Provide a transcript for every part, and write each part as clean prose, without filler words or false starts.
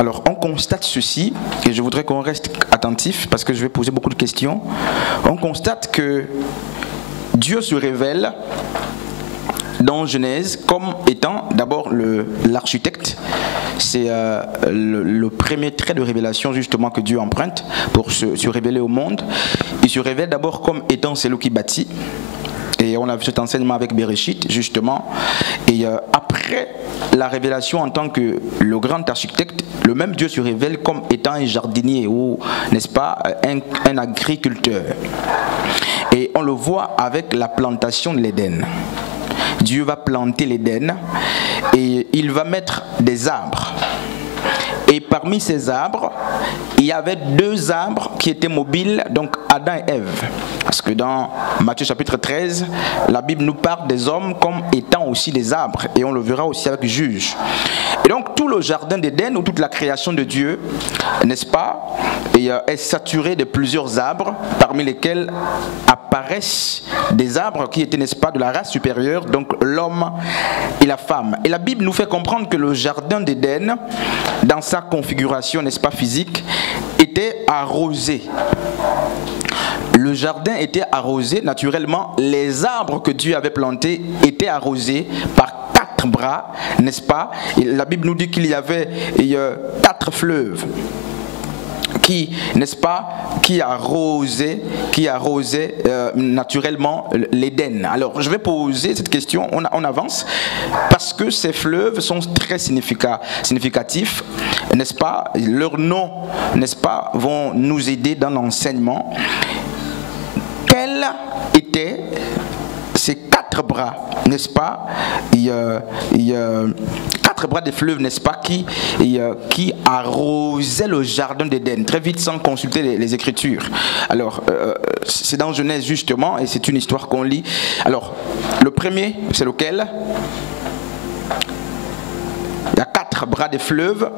Alors, on constate ceci, et je voudrais qu'on reste attentif parce que je vais poser beaucoup de questions. On constate que Dieu se révèle dans Genèse comme étant d'abord l'architecte. C'est le premier trait de révélation justement que Dieu emprunte pour se révéler au monde. Il se révèle d'abord comme étant celui qui bâtit. Et on a vu cet enseignement avec Bereshit, justement. Et après la révélation en tant que le grand architecte, le même Dieu se révèle comme étant un jardinier ou, n'est-ce pas, un agriculteur. Et on le voit avec la plantation de l'Éden. Dieu va planter l'Éden et il va mettre des arbres. Et parmi ces arbres, il y avait deux arbres qui étaient mobiles, donc Adam et Ève. Parce que dans Matthieu chapitre 13, la Bible nous parle des hommes comme étant aussi des arbres. Et on le verra aussi avec Juge. Et donc tout le jardin d'Éden, ou toute la création de Dieu, n'est-ce pas, est saturé de plusieurs arbres, parmi lesquels apparaissent des arbres qui étaient, n'est-ce pas, de la race supérieure, donc l'homme et la femme. Et la Bible nous fait comprendre que le jardin d'Éden, dans sa configuration, n'est-ce pas, physique, était arrosé. Le jardin était arrosé, naturellement, les arbres que Dieu avait plantés étaient arrosés par 4 bras, n'est-ce pas? Et la Bible nous dit qu'il y avait 4 fleuves qui, n'est-ce pas, qui arrosait naturellement l'Éden. Alors, je vais poser cette question, on avance, parce que ces fleuves sont très significatifs, n'est-ce pas? Leurs noms, n'est-ce pas, vont nous aider dans l'enseignement. Quels étaient ces 4 bras, n'est-ce pas? Il y a 4 bras des fleuves, n'est-ce pas, qui arrosaient le jardin d'Éden, très vite sans consulter les Écritures. Alors, c'est dans Genèse justement, et c'est une histoire qu'on lit. Alors, le premier, c'est lequel? Il y a 4 bras des fleuves.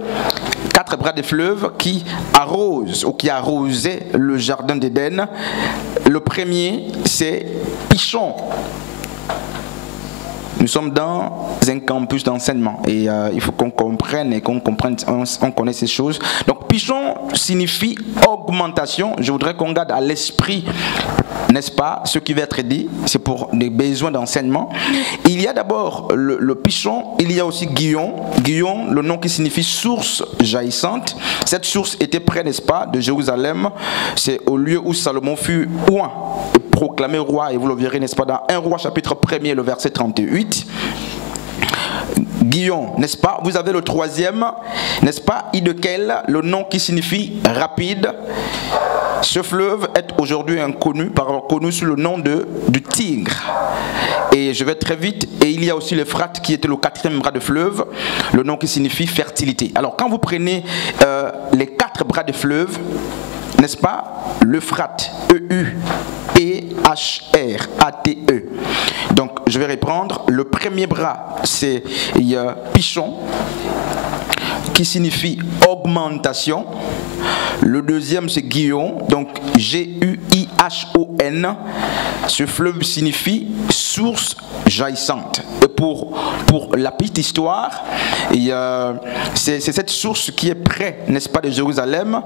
4 bras des fleuves qui arrosent ou qui arrosaient le jardin d'Éden. Le premier, c'est Pishon. Nous sommes dans un campus d'enseignement et il faut qu'on comprenne et qu'on connaisse ces choses. Donc Pishon signifie augmentation. Je voudrais qu'on garde à l'esprit, n'est-ce pas, ce qui va être dit. C'est pour des besoins d'enseignement. Il y a d'abord le Pishon, il y a aussi Guillon. Guillon, le nom qui signifie source jaillissante. Cette source était près, n'est-ce pas, de Jérusalem. C'est au lieu où Salomon fut oint et proclamé roi, et vous le verrez, n'est-ce pas, dans 1 Roi chapitre 1er, le verset 38. Guillon, n'est-ce pas? Vous avez le troisième, n'est-ce pas, Hidekel, le nom qui signifie rapide. Ce fleuve est aujourd'hui connu sous le nom du Tigre. Et je vais très vite. Et il y a aussi l'Euphrate qui était le 4e bras de fleuve, le nom qui signifie fertilité. Alors quand vous prenez les 4 bras de fleuve, n'est-ce pas, l'Euphrate, E-U-P-H-R-A-T-E. Donc je vais reprendre. Le premier bras, c'est Pishon, qui signifie augmentation. Le deuxième, c'est Guillon, donc G-U-I-H-O-N. Ce fleuve signifie source jaillissante. Et pour la petite histoire, c'est cette source qui est près, n'est-ce pas, de Jérusalem.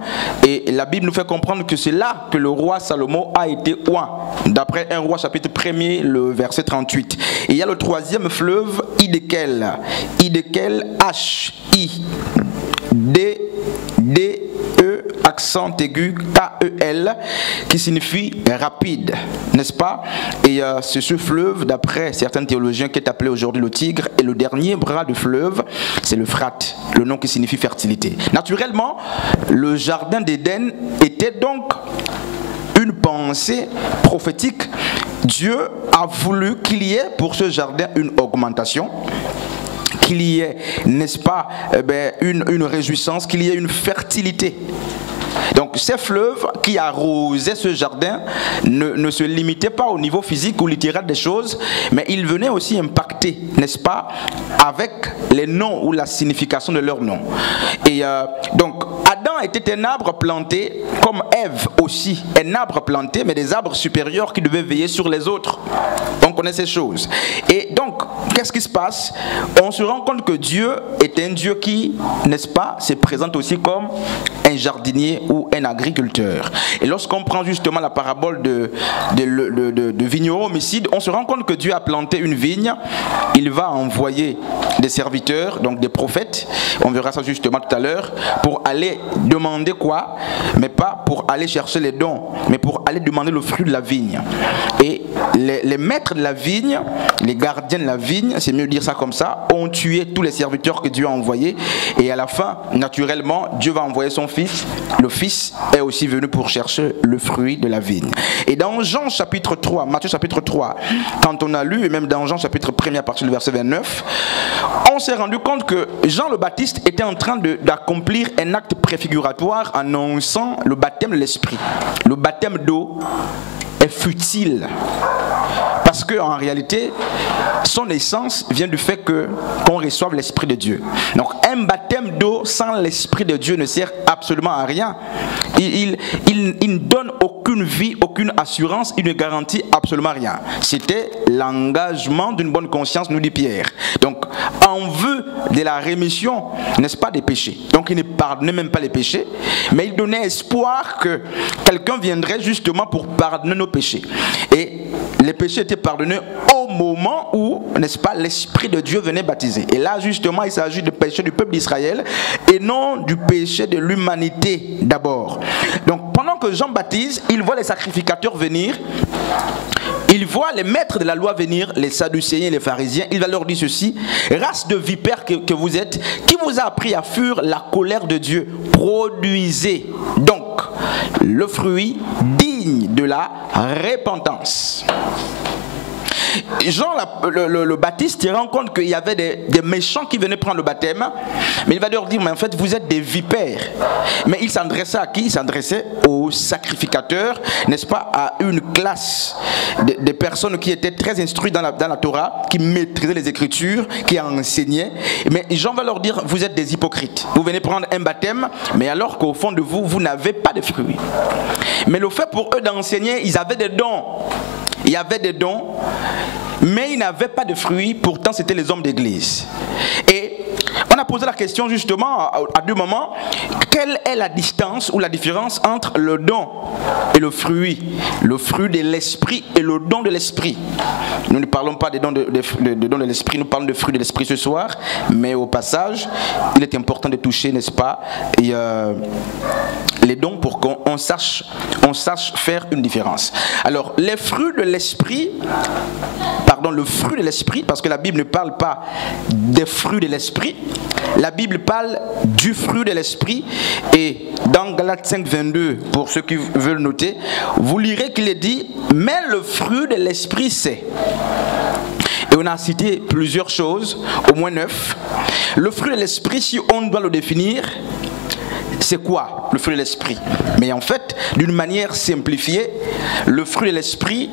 Et la Bible nous fait comprendre que c'est là que le roi Salomon a été oint, d'après 1 Roi chapitre 1er, le verset 38. Et il y a le troisième fleuve, Hidekel. Hidekel, H-I-D-D-E, accent aigu, K-E-L, qui signifie rapide, n'est-ce pas? Et c'est ce fleuve, d'après certains théologiens, qui est appelé aujourd'hui le Tigre. Et le dernier bras de fleuve, c'est l'Euphrate, le nom qui signifie fertilité. Naturellement, le jardin d'Éden était donc une pensée prophétique. Dieu a voulu qu'il y ait pour ce jardin une augmentation, qu'il y ait, n'est-ce pas, une réjouissance, qu'il y ait une fertilité. Donc ces fleuves qui arrosaient ce jardin ne se limitaient pas au niveau physique ou littéral des choses, mais ils venaient aussi impacter, n'est-ce pas, avec les noms ou la signification de leurs noms. Et donc Adam était un arbre planté, comme Ève aussi, un arbre planté, mais des arbres supérieurs qui devaient veiller sur les autres. Donc connaît ces choses. Et donc, qu'est-ce qui se passe? On se rend compte que Dieu est un Dieu qui, n'est-ce pas, se présente aussi comme un jardinier ou un agriculteur. Et lorsqu'on prend justement la parabole de vigneron homicide, on se rend compte que Dieu a planté une vigne. Il va envoyer des serviteurs, donc des prophètes, on verra ça justement tout à l'heure, pour aller demander quoi? Mais pas pour aller chercher les dons, mais pour aller demander le fruit de la vigne. Et les maîtres de la vigne, les gardiens de la vigne, c'est mieux de dire ça comme ça, ont tué tous les serviteurs que Dieu a envoyés. Et à la fin, naturellement, Dieu va envoyer son fils. Le fils est aussi venu pour chercher le fruit de la vigne. Et dans Jean chapitre 3, Matthieu chapitre 3, quand on a lu, et même dans Jean chapitre 1 à partir du verset 29, on s'est rendu compte que Jean le Baptiste était en train d'accomplir un acte préfiguratoire annonçant le baptême de l'Esprit. Le baptême d'eau est futile parce qu'en réalité son essence vient du fait qu'on reçoive l'Esprit de Dieu. Donc un baptême d'eau sans l'Esprit de Dieu ne sert absolument à rien. Il ne donne aucune vie, aucune assurance, il ne garantit absolument rien. C'était l'engagement d'une bonne conscience, nous dit Pierre. Donc en vue de la rémission, n'est-ce pas, des péchés. Donc il ne pardonnait même pas les péchés, mais il donnait espoir que quelqu'un viendrait justement pour pardonner nos péchés. Et les péchés étaient pardonnés au moment où, n'est-ce pas, l'Esprit de Dieu venait baptiser. Et là justement il s'agit du péché du peuple d'Israël et non du péché de l'humanité d'abord. Donc pendant que Jean baptise, il voit les sacrificateurs venir, il voit les maîtres de la loi venir, les Sadducéens et les pharisiens. Il va leur dire ceci: race de vipères que vous êtes, qui vous a appris à fuir la colère de Dieu? Produisez donc le fruit digne de la repentance. Jean le Baptiste, il rend compte qu'il y avait des méchants qui venaient prendre le baptême, mais il va leur dire: mais en fait vous êtes des vipères. Mais il s'adressait à qui? Il s'adressait aux sacrificateurs, n'est-ce pas, à une classe de personnes qui étaient très instruites dans la Torah, qui maîtrisaient les Écritures, qui enseignaient. Mais Jean va leur dire: vous êtes des hypocrites. Vous venez prendre un baptême, mais alors qu'au fond de vous, vous n'avez pas de fruits. Mais le fait pour eux d'enseigner, ils avaient des dons. Il y avait des dons, mais ils n'avaient pas de fruits. Pourtant, c'était les hommes d'église. Et on a posé la question justement à deux moments: quelle est la distance ou la différence entre le don et le fruit de l'esprit et le don de l'esprit? Nous ne parlons pas des dons de l'esprit, nous parlons de fruits de l'esprit ce soir, mais au passage, il est important de toucher, n'est-ce pas, les dons pour qu'on sache faire une différence. Alors, les fruits de l'esprit, le fruit de l'esprit, parce que la Bible ne parle pas des fruits de l'esprit, la Bible parle du fruit de l'esprit. Et dans Galates 5, 22, pour ceux qui veulent noter, vous lirez qu'il est dit: mais le fruit de l'esprit c'est... Et on a cité plusieurs choses, au moins 9. Le fruit de l'esprit, si on doit le définir, c'est quoi le fruit de l'esprit? Mais en fait, d'une manière simplifiée, le fruit de l'esprit,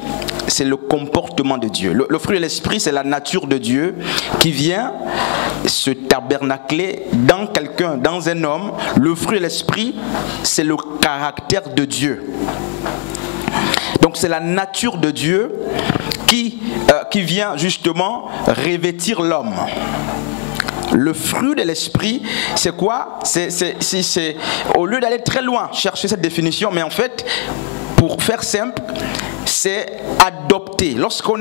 c'est le comportement de Dieu. Le fruit de l'esprit, c'est la nature de Dieu qui vient se tabernacler dans quelqu'un, dans un homme. Le fruit de l'esprit, c'est le caractère de Dieu. Donc c'est la nature de Dieu qui vient justement revêtir l'homme. Le fruit de l'esprit, c'est quoi? C'est au lieu d'aller très loin chercher cette définition, mais en fait, pour faire simple, c'est adopter. Lorsqu'on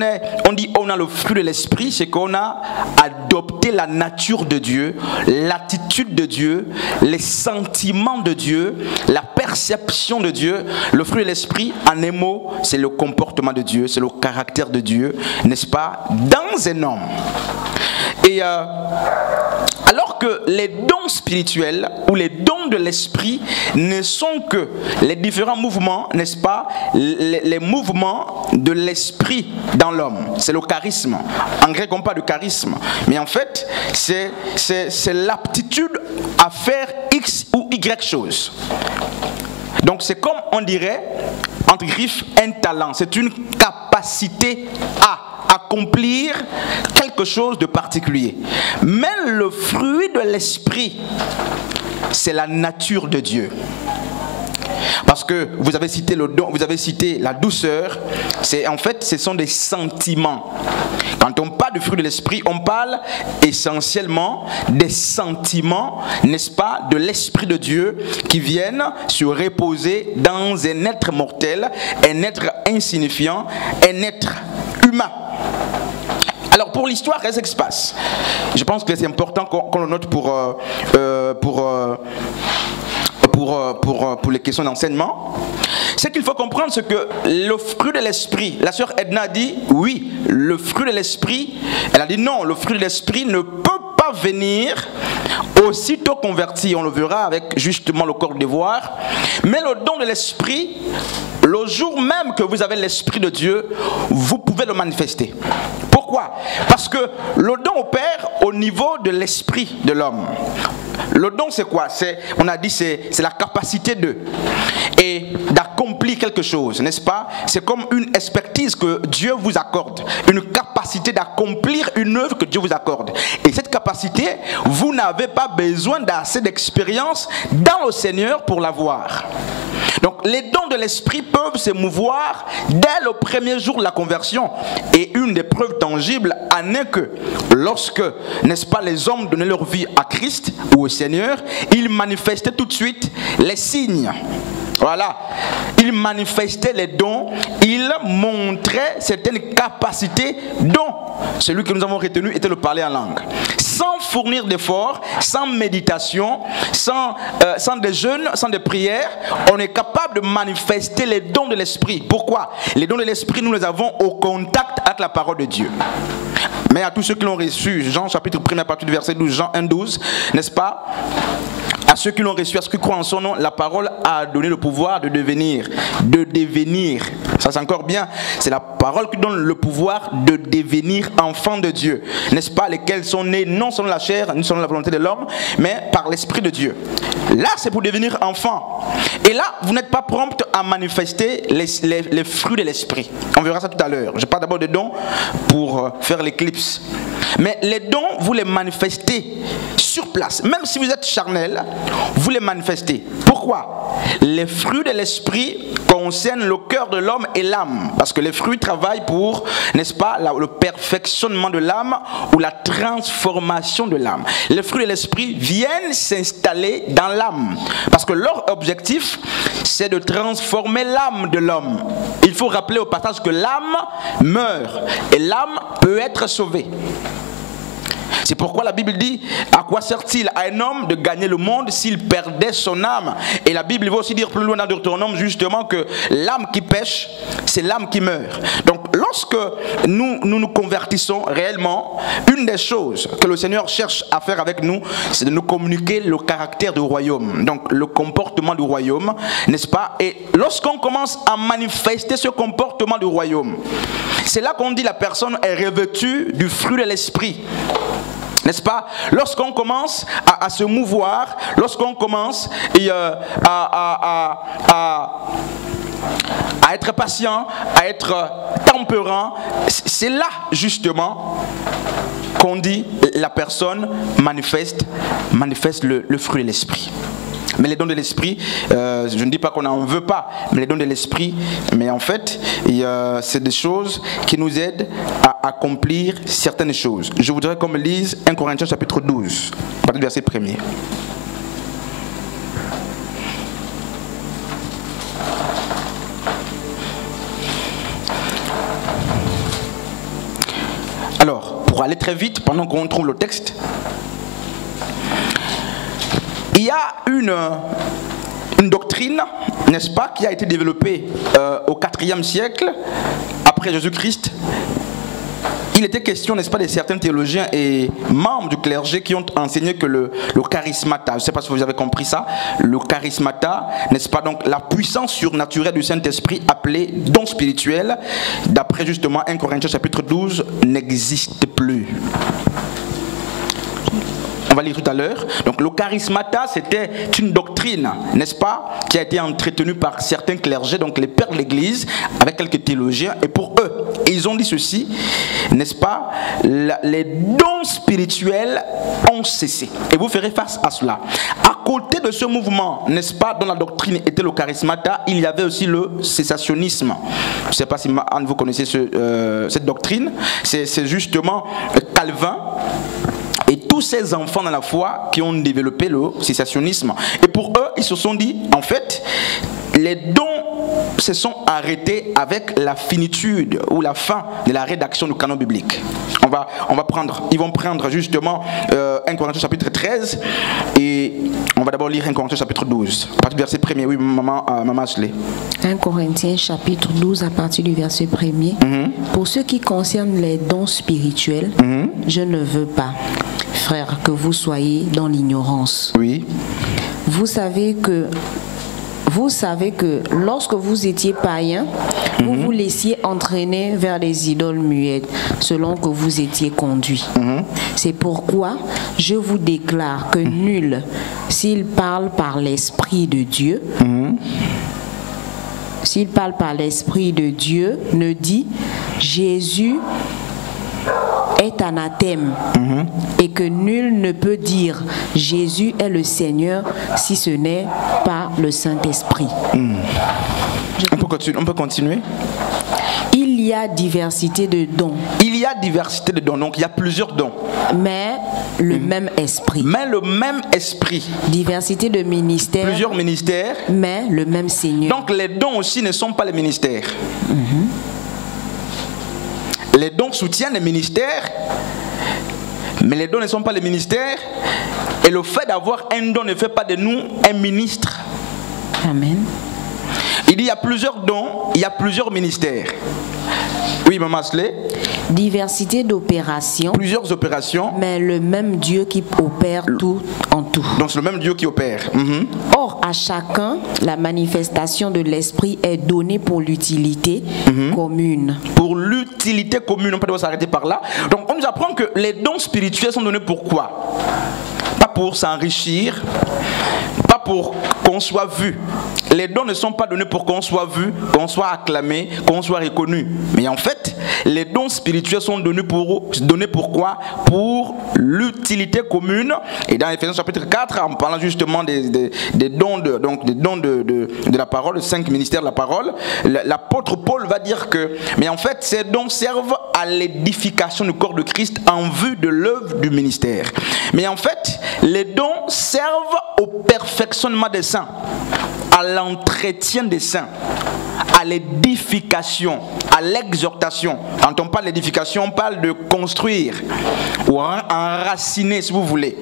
dit on a le fruit de l'esprit, c'est qu'on a adopté la nature de Dieu, l'attitude de Dieu, les sentiments de Dieu, la perception de Dieu. Le fruit de l'esprit, en un mot, c'est le comportement de Dieu, c'est le caractère de Dieu, n'est-ce pas, dans un homme. Et alors que les dons spirituels ou les dons de l'esprit ne sont que les différents mouvements, n'est-ce pas, les mouvements de l'esprit dans l'homme. C'est le charisme. En grec, on parle de charisme. Mais en fait, c'est l'aptitude à faire X ou Y chose. Donc c'est comme on dirait, entre griffes, un talent. C'est une capacité à accomplir quelque chose de particulier. Mais le fruit de l'esprit, c'est la nature de Dieu. Parce que vous avez cité le don, vous avez cité la douceur. En fait, ce sont des sentiments. Quand on parle du fruit de l'esprit, on parle essentiellement des sentiments, n'est-ce pas, de l'Esprit de Dieu qui viennent se reposer dans un être mortel, un être insignifiant, un être humain. Alors pour l'histoire, qu'est-ce qui se passe? Je pense que c'est important qu'on le note pour les questions d'enseignement. C'est qu'il faut comprendre ce que le fruit de l'esprit, la sœur Edna a dit oui, le fruit de l'esprit, elle a dit non, le fruit de l'esprit ne peut pas venir aussitôt converti, on le verra avec justement le corps d'ivoire, mais le don de l'esprit, le jour même que vous avez l'esprit de Dieu, vous pouvez le manifester. Pourquoi? Parce que le don opère au niveau de l'esprit de l'homme. Le don c'est quoi? On a dit c'est la capacité d'accomplir quelque chose, n'est-ce pas? C'est comme une expertise que Dieu vous accorde, une capacité d'accomplir une œuvre que Dieu vous accorde. Et cette capacité, vous n'avez pas besoin d'assez d'expérience dans le Seigneur pour l'avoir. Donc les dons de l'esprit peuvent se mouvoir dès le premier jour de la conversion. Et une des preuves tangibles en est que lorsque, n'est-ce pas, les hommes donnaient leur vie à Christ ou au Seigneur, ils manifestaient tout de suite les signes. Voilà, ils manifestaient les dons, ils montraient certaines capacités dont celui que nous avons retenu était le parler en langue. Sans fournir d'efforts, sans méditation, sans des jeûnes, sans des prières, on est capable de manifester les dons de l'esprit. Pourquoi? Les dons de l'esprit, nous les avons au contact avec la parole de Dieu. Mais à tous ceux qui l'ont reçu, Jean chapitre 1 à partir du verset 12, Jean 1, 12, n'est-ce pas? À ceux qui l'ont reçu, à ceux qui croient en son nom, la parole a donné le pouvoir de devenir. Ça c'est encore bien. C'est la parole qui donne le pouvoir de devenir enfants de Dieu. N'est-ce pas? Lesquels sont nés non selon la chair, ni selon la volonté de l'homme, mais par l'Esprit de Dieu. Là, c'est pour devenir enfant. Et là, vous n'êtes pas prompt à manifester les fruits de l'Esprit. On verra ça tout à l'heure. Je parle d'abord des dons pour faire l'éclipse. Mais les dons, vous les manifestez sur place. Même si vous êtes charnel, vous les manifestez. Pourquoi? Les fruits de l'esprit concernent le cœur de l'homme et l'âme. Parce que les fruits travaillent pour, n'est-ce pas, le perfectionnement de l'âme ou la transformation de l'âme. Les fruits de l'esprit viennent s'installer dans l'âme. Parce que leur objectif, c'est de transformer l'âme de l'homme. Il faut rappeler au passage que l'âme meurt et l'âme peut être sauvée. C'est pourquoi la Bible dit, à quoi sert-il à un homme de gagner le monde s'il perdait son âme? Et la Bible va aussi dire plus loin dans Deutéronome justement que l'âme qui pêche, c'est l'âme qui meurt. Donc lorsque nous convertissons réellement, une des choses que le Seigneur cherche à faire avec nous, c'est de nous communiquer le caractère du royaume. Donc le comportement du royaume, n'est-ce pas? Et lorsqu'on commence à manifester ce comportement du royaume, c'est là qu'on dit la personne est revêtue du fruit de l'esprit. N'est-ce pas? Lorsqu'on commence à se mouvoir, lorsqu'on commence à être patient, à être tempérant, c'est là justement qu'on dit la personne manifeste le fruit de l'esprit. Mais les dons de l'esprit, je ne dis pas qu'on n'en veut pas, mais les dons de l'esprit, mais en fait, c'est des choses qui nous aident à accomplir certaines choses. Je voudrais qu'on me lise 1 Corinthiens chapitre 12, à partir du verset 1er. Alors, pour aller très vite, pendant qu'on trouve le texte, il y a une doctrine, n'est-ce pas, qui a été développée au IVe siècle, après Jésus-Christ. Il était question, n'est-ce pas, de certains théologiens et membres du clergé qui ont enseigné que le charismata, je ne sais pas si vous avez compris ça, le charismata, n'est-ce pas, donc la puissance surnaturelle du Saint-Esprit appelée don spirituel, d'après justement 1 Corinthiens chapitre 12, n'existe plus. On va lire tout à l'heure. Donc le charismata, c'était une doctrine, n'est-ce pas, qui a été entretenue par certains clergés, donc les pères de l'Église, avec quelques théologiens. Et pour eux, ils ont dit ceci, n'est-ce pas, les dons spirituels ont cessé. Et vous ferez face à cela. À côté de ce mouvement, n'est-ce pas, dont la doctrine était le charismata, il y avait aussi le cessationnisme. Je ne sais pas si Anne, vous connaissez cette doctrine. C'est justement Calvin et tous ces enfants dans la foi qui ont développé le cessationnisme. Et pour eux, ils se sont dit, en fait, les dons se sont arrêtés avec la finitude ou la fin de la rédaction du canon biblique. Ils vont prendre justement 1 Corinthiens chapitre 13 et on va d'abord lire 1 Corinthiens chapitre 12. À partir du verset 1er, oui, maman Ashley. 1 Corinthiens chapitre 12 à partir du verset 1er. Pour ce qui concerne les dons spirituels, je ne veux pas, frères, que vous soyez dans l'ignorance. Oui. Vous savez que lorsque vous étiez païens, vous vous laissiez entraîner vers les idoles muettes, selon que vous étiez conduits. C'est pourquoi je vous déclare que nul, s'il parle par l'Esprit de Dieu, ne dit Jésus est anathème, et que nul ne peut dire Jésus est le Seigneur si ce n'est pas le Saint-Esprit. On peut continuer. Il y a diversité de dons. Il y a diversité de dons, donc il y a plusieurs dons. Mais le même esprit. Mais le même esprit. Diversité de ministères. Plusieurs ministères. Mais le même Seigneur. Donc les dons aussi ne sont pas les ministères. Les dons soutiennent les ministères, mais les dons ne sont pas les ministères. Et le fait d'avoir un don ne fait pas de nous un ministre. Amen. Il y a plusieurs dons, il y a plusieurs ministères. Oui, Maman Ashley. Diversité d'opérations. Plusieurs opérations. Mais le même Dieu qui opère tout en tout. Donc c'est le même Dieu qui opère. Or, à chacun, la manifestation de l'Esprit est donnée pour l'utilité commune. Pour l'utilité commune, on peut s'arrêter par là. Donc on nous apprend que les dons spirituels sont donnés pour quoi? Pas pour s'enrichir, pas pour qu'on soit vu. Les dons ne sont pas donnés pour qu'on soit vu, qu'on soit acclamé, qu'on soit reconnu. Mais en fait, les dons spirituels sont donnés pour quoi? Pour l'utilité commune. Et dans Ephésiens chapitre 4, en parlant justement des dons de la parole, les 5 ministères de la parole, l'apôtre Paul va dire que, mais en fait, ces dons servent à l'édification du corps de Christ en vue de l'œuvre du ministère. Mais en fait, les dons servent au perfectionnement des saints, à l'entretien des saints, à l'édification, à l'exhortation. Quand on parle d'édification, on parle de construire ou enraciner, si vous voulez.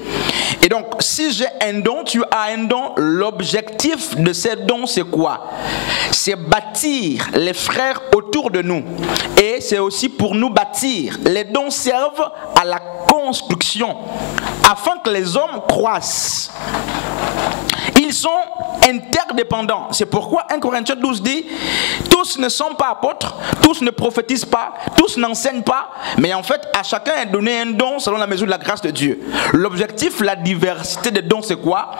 Et donc, si j'ai un don, tu as un don, l'objectif de ces dons, c'est quoi? C'est bâtir les frères autour de nous. Et c'est aussi pour nous bâtir. Les dons servent à la construction, afin que les hommes croissent. Ils sont interdépendants. C'est pourquoi 1 Corinthiens 12 dit, tous ne sont pas apôtres, tous ne prophétisent pas, tous n'enseignent pas, mais en fait à chacun est donné un don selon la mesure de la grâce de Dieu. L'objectif, la diversité des dons, c'est quoi?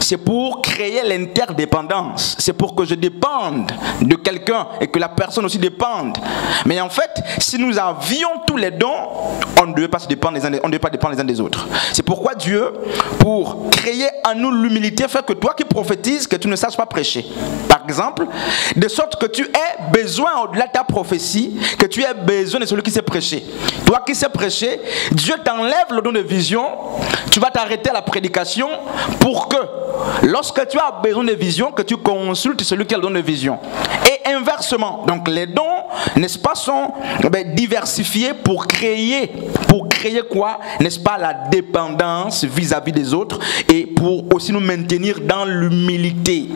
C'est pour créer l'interdépendance. C'est pour que je dépende de quelqu'un et que la personne aussi dépende. Mais en fait, si nous avions tous les dons, on ne devait pas dépendre les uns des autres. C'est pourquoi Dieu, pour créer en nous l'humilité, fait que toi qui prophétises, que tu ne saches pas prêcher. Par exemple, de sorte que tu aies besoin, au-delà de ta prophétie, que tu aies besoin de celui qui sait prêcher. Toi qui sais prêcher, Dieu t'enlève le don de vision, tu vas t'arrêter à la prédication pour que, lorsque tu as besoin de vision, que tu consultes celui qui a le don de vision. Et inversement, donc les dons, n'est-ce pas, sont diversifiés pour créer quoi, n'est-ce pas, la dépendance vis-à-vis des autres et pour aussi nous maintenir dans l'humilité.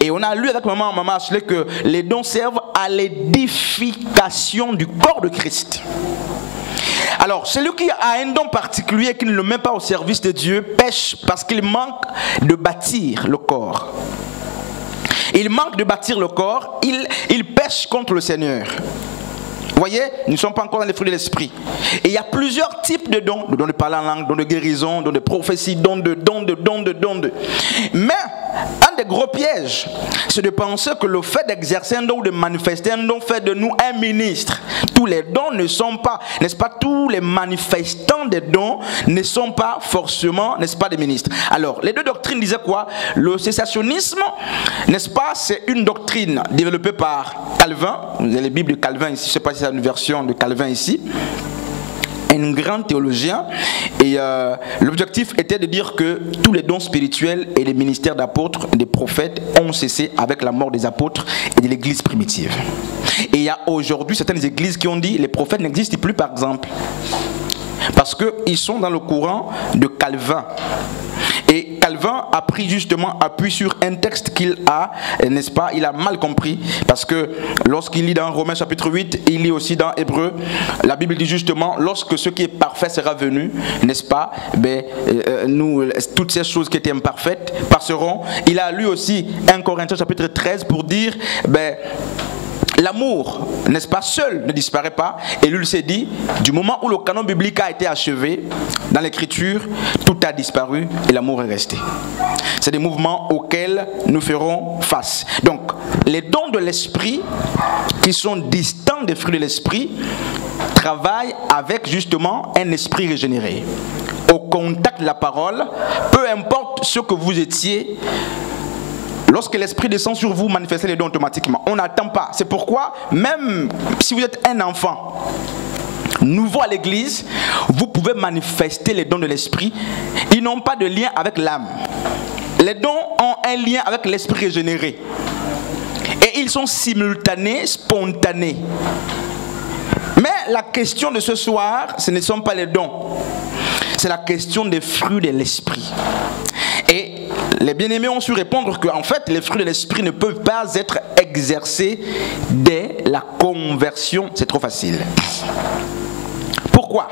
Et on a lu avec Maman Ashley que les dons servent à l'édification du corps de Christ. Alors, celui qui a un don particulier et qui ne le met pas au service de Dieu pêche parce qu'il manque de bâtir le corps. Il manque de bâtir le corps, il pêche contre le Seigneur. Vous voyez, nous ne sommes pas encore dans les fruits de l'esprit. Et il y a plusieurs types de dons de parler en langue, dons de guérison, dons de prophétie, dons de. Mais un des gros pièges, c'est de penser que le fait d'exercer un don ou de manifester un don fait de nous un ministre. Tous les dons ne sont pas, n'est-ce pas, tous les manifestants des dons ne sont pas forcément, n'est-ce pas, des ministres. Alors, les deux doctrines disaient quoi? Le cessationnisme, n'est-ce pas, c'est une doctrine développée par Calvin. Vous avez les Bibles de Calvin ici, je ne sais pas si c'est une version de Calvin ici. Un grand théologien, et l'objectif était de dire que tous les dons spirituels et les ministères d'apôtres et des prophètes ont cessé avec la mort des apôtres et de l'église primitive. Et il y a aujourd'hui certaines églises qui ont dit les prophètes n'existent plus, par exemple, parce qu'ils sont dans le courant de Calvin. Et Calvin a pris justement appui sur un texte qu'il a, n'est-ce pas, il a mal compris, parce que lorsqu'il lit dans Romains chapitre 8, il lit aussi dans Hébreux, la Bible dit justement, lorsque ce qui est parfait sera venu, n'est-ce pas, nous, toutes ces choses qui étaient imparfaites passeront. Il a lu aussi 1 Corinthiens chapitre 13 pour dire, l'amour, n'est-ce pas, seul ne disparaît pas. Et lui s'est dit, du moment où le canon biblique a été achevé, dans l'écriture, tout a disparu et l'amour est resté. C'est des mouvements auxquels nous ferons face. Donc, les dons de l'esprit, qui sont distincts des fruits de l'esprit, travaillent avec justement un esprit régénéré. Au contact de la parole, peu importe ce que vous étiez, lorsque l'esprit descend sur vous, manifestez les dons automatiquement. On n'attend pas. C'est pourquoi, même si vous êtes un enfant nouveau à l'église, vous pouvez manifester les dons de l'esprit. Ils n'ont pas de lien avec l'âme. Les dons ont un lien avec l'esprit régénéré. Et ils sont simultanés, spontanés. Mais la question de ce soir, ce ne sont pas les dons. C'est la question des fruits de l'esprit. Et les bien-aimés ont su répondre qu'en fait, les fruits de l'esprit ne peuvent pas être exercés dès la conversion. C'est trop facile. Pourquoi?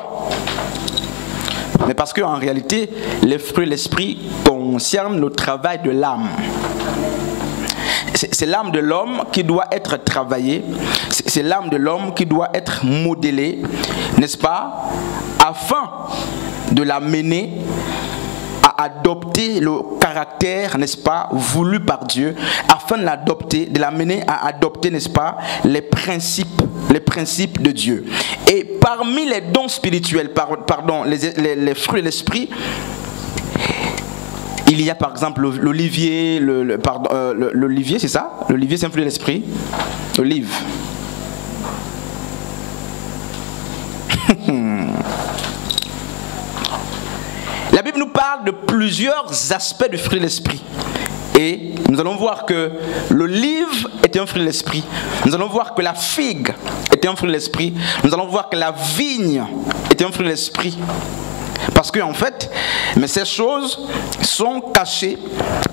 Mais parce qu'en réalité, les fruits de l'esprit concernent le travail de l'âme. C'est l'âme de l'homme qui doit être travaillée. C'est l'âme de l'homme qui doit être modelée, n'est-ce pas, afin de l'amener à adopter le caractère, n'est-ce pas, voulu par Dieu, afin de l'adopter, de l'amener à adopter, n'est-ce pas, les principes de Dieu. Et parmi les dons spirituels, les fruits de l'esprit, il y a par exemple l'olivier, l'olivier, c'est ça? L'olivier, c'est un fruit de l'esprit. Olive. La Bible nous parle de plusieurs aspects du fruit de l'esprit. Et nous allons voir que l'olive est un fruit de l'esprit. Nous allons voir que la figue est un fruit de l'esprit. Nous allons voir que la vigne est un fruit de l'esprit. Parce qu'en fait, mais ces choses sont cachées,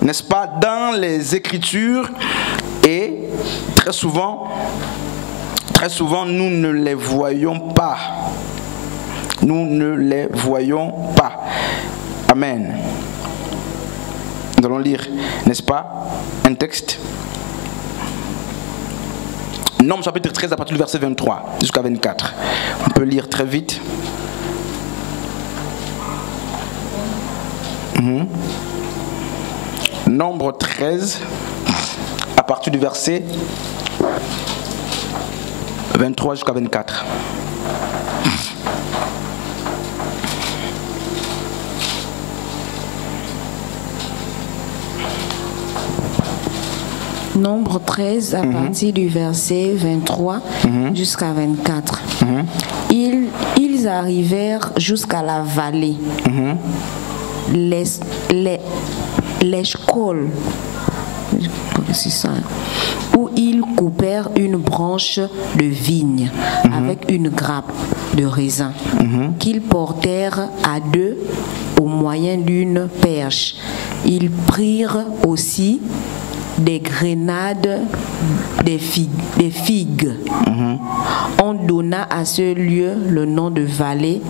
n'est-ce pas, dans les Écritures, et très souvent, nous ne les voyons pas. Nous ne les voyons pas. Amen. Nous allons lire, n'est-ce pas, un texte. Nombres chapitre 13 à partir du verset 23 jusqu'à 24. On peut lire très vite. Nombre 13 à partir du verset 23 jusqu'à 24. Nombre 13 à partir du verset 23 jusqu'à 24. Ils arrivèrent jusqu'à la vallée. L'Eshcol, où ils coupèrent une branche de vigne avec une grappe de raisin qu'ils portèrent à deux au moyen d'une perche. Ils prirent aussi des grenades, des figues. On donna à ce lieu le nom de vallée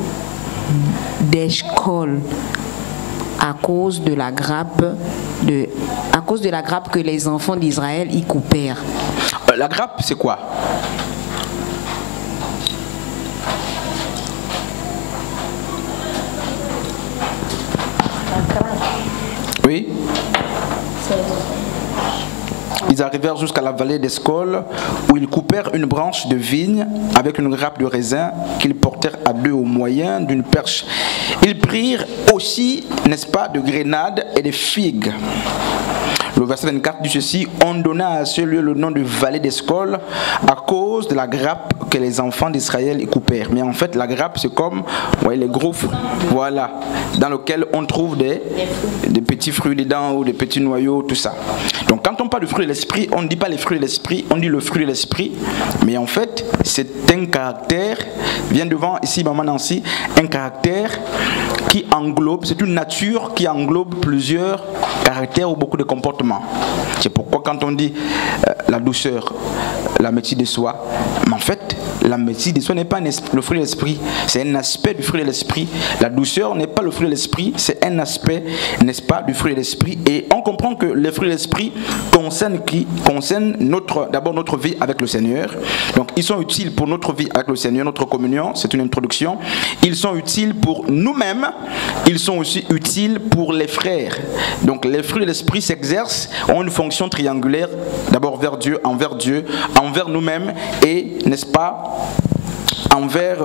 d'Eshcol à cause de la grappe que les enfants d'Israël y coupèrent. La grappe, c'est quoi? Oui. Ils arrivèrent jusqu'à la vallée d'Escol, où ils coupèrent une branche de vigne avec une grappe de raisin qu'ils portèrent à deux au moyen d'une perche. Ils prirent aussi, n'est-ce pas, de grenades et des figues. Le verset 24 dit ceci: on donna à ce lieu le nom de vallée d'Escol à cause de la grappe que les enfants d'Israël y coupèrent. Mais en fait, la grappe, c'est comme, voyez, les gros fruits, voilà, dans lequel on trouve des petits fruits dedans ou des petits noyaux, tout ça. Donc, quand on parle de fruits de l'esprit, on ne dit pas les fruits de l'esprit, on dit le fruit de l'esprit. Mais en fait, c'est un caractère, viens devant ici, maman Nancy, un caractère qui englobe, c'est une nature qui englobe plusieurs caractères ou beaucoup de comportements. C'est pourquoi quand on dit la douceur, la maîtrise de soi, mais en fait, la maîtrise de soi n'est pas le fruit de l'esprit, c'est un aspect du fruit de l'esprit. La douceur n'est pas le fruit de l'esprit, c'est un aspect, n'est-ce pas, du fruit de l'esprit. Et on comprend que les fruits de l'esprit concernent d'abord notre vie avec le Seigneur. Donc ils sont utiles pour notre vie avec le Seigneur, notre communion, c'est une introduction. Ils sont utiles pour nous-mêmes, ils sont aussi utiles pour les frères. Donc les fruits de l'esprit s'exercent, ont une fonction triangulaire, d'abord vers Dieu, envers nous-mêmes et, n'est-ce pas, envers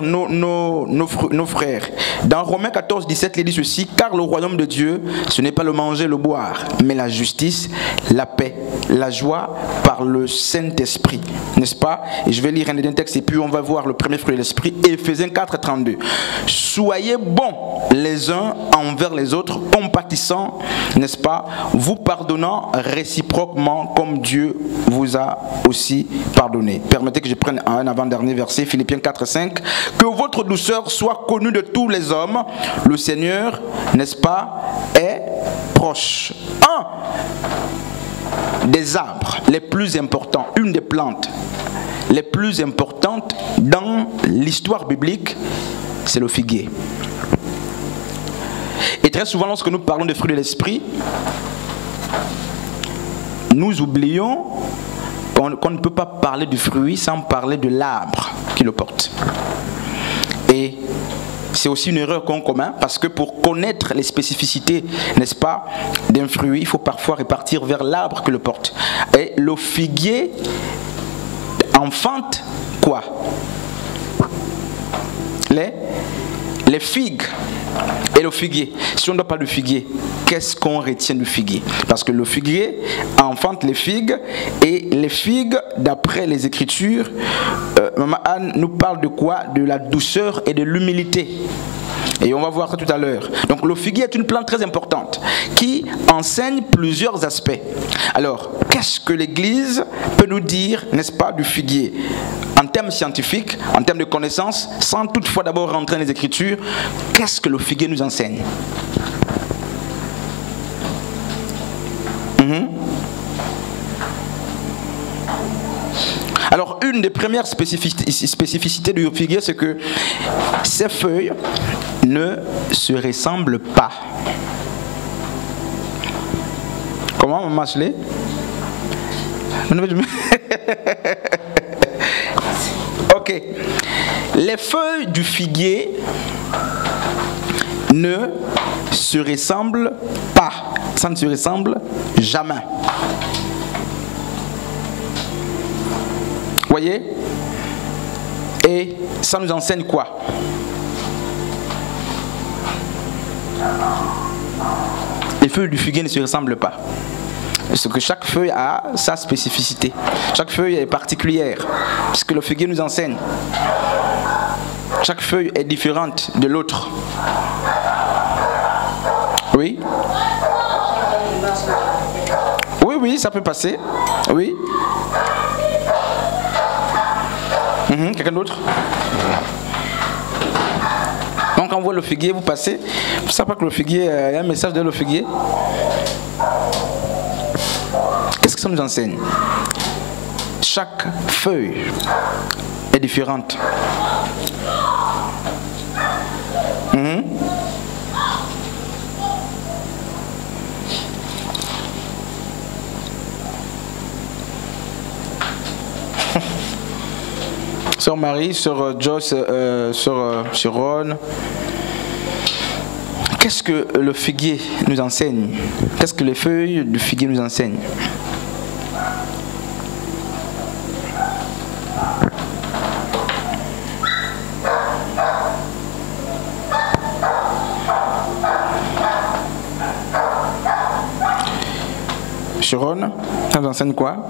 nos frères. Dans Romains 14, 17, il dit ceci: car le royaume de Dieu, ce n'est pas le manger et le boire, mais la justice, la paix, la joie par le Saint-Esprit. N'est-ce pas? Et je vais lire un des textes et puis on va voir le premier fruit de l'esprit, Éphésiens 4, 32. Soyez bons les uns envers les autres, compatissants, n'est-ce pas, vous pardonnant réciproquement comme Dieu vous a aussi pardonné. Permettez que je prenne un avant-dernier verset, Philippiens 4, 5. Que votre douceur soit connue de tous les hommes. Le Seigneur, n'est-ce pas, est proche. Un des arbres les plus importants, une des plantes les plus importantes dans l'histoire biblique, c'est le figuier. Et très souvent, lorsque nous parlons des fruits de l'esprit, nous oublions qu'on ne peut pas parler du fruit sans parler de l'arbre qui le porte. Et c'est aussi une erreur qu'on commet, parce que pour connaître les spécificités, n'est-ce pas, d'un fruit, il faut parfois repartir vers l'arbre qui le porte. Et le figuier enfante quoi? Les figues. Et le figuier, si on ne doit pas de figuier, qu'est-ce qu'on retient du figuier? Parce que le figuier enfante les figues, et les figues, d'après les Écritures, Maman Anne nous parle de quoi? De la douceur et de l'humilité. Et on va voir ça tout à l'heure. Donc le figuier est une plante très importante qui enseigne plusieurs aspects. Alors, qu'est-ce que l'Église peut nous dire, n'est-ce pas, du figuier? En termes scientifiques, en termes de connaissances, sans toutefois d'abord rentrer dans les Écritures, qu'est-ce que le figuier nous enseigne? Alors, une des premières spécificités du figuier, c'est que ses feuilles ne se ressemblent pas. Comment, Maman Ashley? Ok. Les feuilles du figuier ne se ressemblent pas. Ça ne se ressemble jamais. Voyez? Et ça nous enseigne quoi? Les feuilles du figuier ne se ressemblent pas. Parce que chaque feuille a sa spécificité. Chaque feuille est particulière. C'est ce que le figuier nous enseigne. Chaque feuille est différente de l'autre. Oui? Oui, ça peut passer. Oui? Quelqu'un d'autre? Donc quand on voit le figuier, vous passez. Vous ne savez pas que le figuier, il y a un message de le figuier. Qu'est-ce que ça nous enseigne? Chaque feuille est différente. Sœur Marie, Sœur Joyce, Sœur Chiron. Qu'est-ce que le figuier nous enseigne? Qu'est-ce que les feuilles du figuier nous enseignent? Sharon, ça nous enseigne quoi?